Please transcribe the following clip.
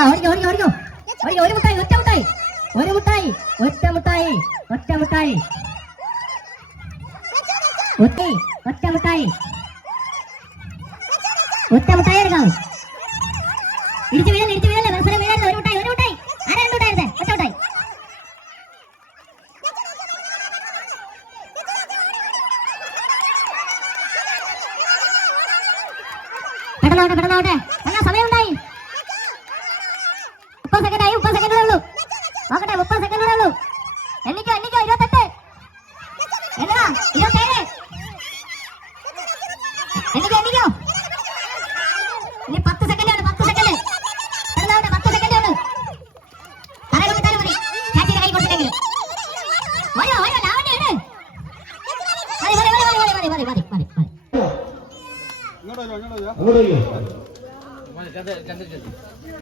ഓടിക്കോ ഓടിക്കോ ഓടിക്കോ ഓടിക്കോ. ഒരു മുട്ടായി, ഒറ്റ മുട്ടായി, ഒരു മുട്ടായി, ഒറ്റ മുട്ടായി, ഒറ്റ മുട്ടായി, ഒറ്റ മുട്ടായി, ഒറ്റ മുട്ടായി എടുക്കാം. ഇടിച്ചു വീഴല്ലേ, ഇടിച്ചു വീഴല്ലേ, മനസ്സിലെ വീഴല്ലേ. ഒരു മുട്ടായി, ഒരു മുട്ടായി. ആരാ രണ്ട് മുട്ടായിരുന്നേ? ഒറ്റ മുട്ടായി. പെട്ടെന്നാവട്ടെ, പെട്ടെന്നാവട്ടെ, എന്നാ സമയമുണ്ടായി. 30 സെക്കൻഡായി, 30 സെക്കൻഡേ ഉള്ളൂ. നോക്കട്ടെ, 30 സെക്കൻഡേ ഉള്ളൂ. എണ്ണിക്കോ, എണ്ണിക്കോ. 28, എണ്ണ 27, എണ്ണിക്കോ, എണ്ണിക്കോ. ഇനി 10 സെക്കൻഡാണ്, 10 സെക്കൻഡ്. പെട്ടെന്നാവട്ടെ, 10 സെക്കൻഡേ ഉള്ളൂ. തറയിൽ വിട്ടാലും മതി, ചാച്ചിയുടെ കൈ കൊടുത്തില്ലെങ്കിൽ. ഓരോ ഓരോ ലാവണ്യാണ്. മതി മതി മതി മതി മതി മതി മതി മതി. അങ്ങോട്ടോ